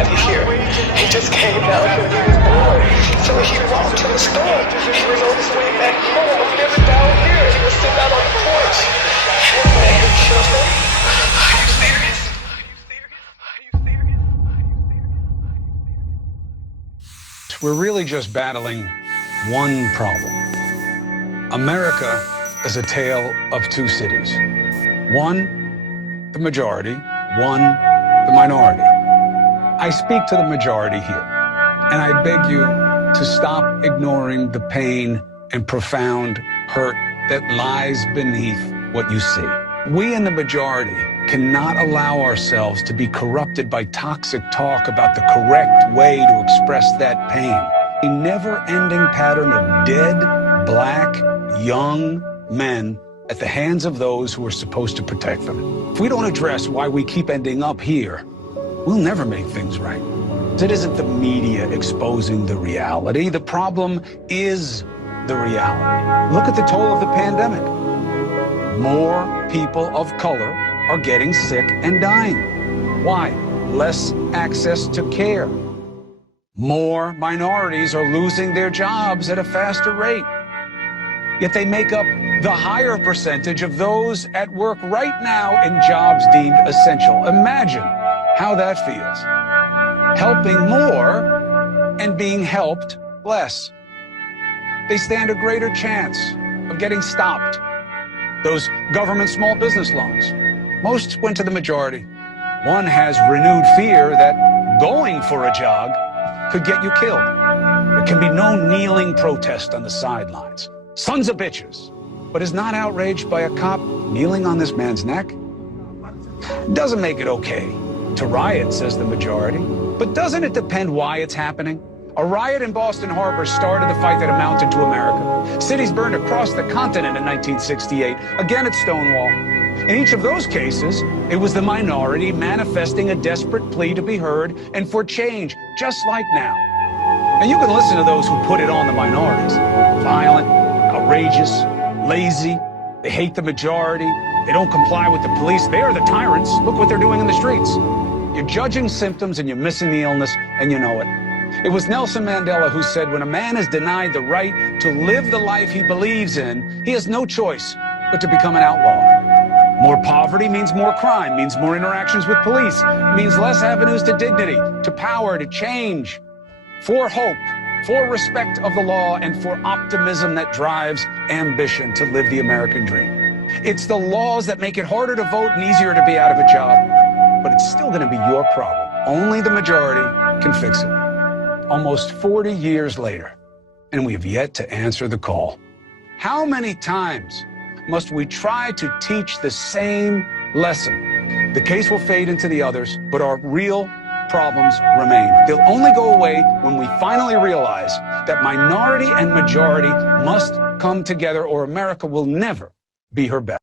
anybody here. He just came down here and he was bored. So he walked to the store. He was on his way back home. He was never down here. He was sitting out on the porch. And man, he killed him. Are you serious? We're really just battling one problem. America is a tale of two cities. One, the majority. One, the minority. I speak to the majority here, and I beg you to stop ignoring the pain and profound hurt that lies beneath what you see. We in the majority cannot allow ourselves to be corrupted by toxic talk about the correct way to express that pain. A never-ending pattern of dead, black, young men at the hands of those who are supposed to protect them. If we don't address why we keep ending up here, we'll never make things right. It isn't the media exposing the reality. The problem is the reality. Look at the toll of the pandemic. More people of color are getting sick and dying. Why? Less access to care. More minorities are losing their jobs at a faster rate. Yet they make up the higher percentage of those at work right now in jobs deemed essential. Imagine how that feels. Helping more and being helped less. They stand a greater chance of getting stopped. Those government small business loans, most went to the majority. One has renewed fear that going for a jog could get you killed. There can be no kneeling protest on the sidelines. Sons of bitches. But is not outraged by a cop kneeling on this man's neck? Doesn't make it okay to riot, says the majority. But doesn't it depend why it's happening? A riot in Boston Harbor started the fight that amounted to America. Cities burned across the continent in 1968, again at Stonewall. In each of those cases, it was the minority manifesting a desperate plea to be heard and for change, just like now. And you can listen to those who put it on the minorities. Violent, outrageous, lazy, they hate the majority, they don't comply with the police, they are the tyrants. Look what they're doing in the streets. You're judging symptoms and you're missing the illness, and you know it. It was Nelson Mandela who said, when a man is denied the right to live the life he believes in, he has no choice but to become an outlaw. More poverty means more crime, means more interactions with police, means less avenues to dignity, to power, to change, for hope, for respect of the law, and for optimism that drives ambition to live the American dream. It's the laws that make it harder to vote and easier to be out of a job, but it's still going to be your problem. Only the majority can fix it. Almost 40 years later, and we have yet to answer the call. How many times must we try to teach the same lesson? The case will fade into the others, but our real problems remain. They'll only go away when we finally realize that minority and majority must come together, or America will never be her best.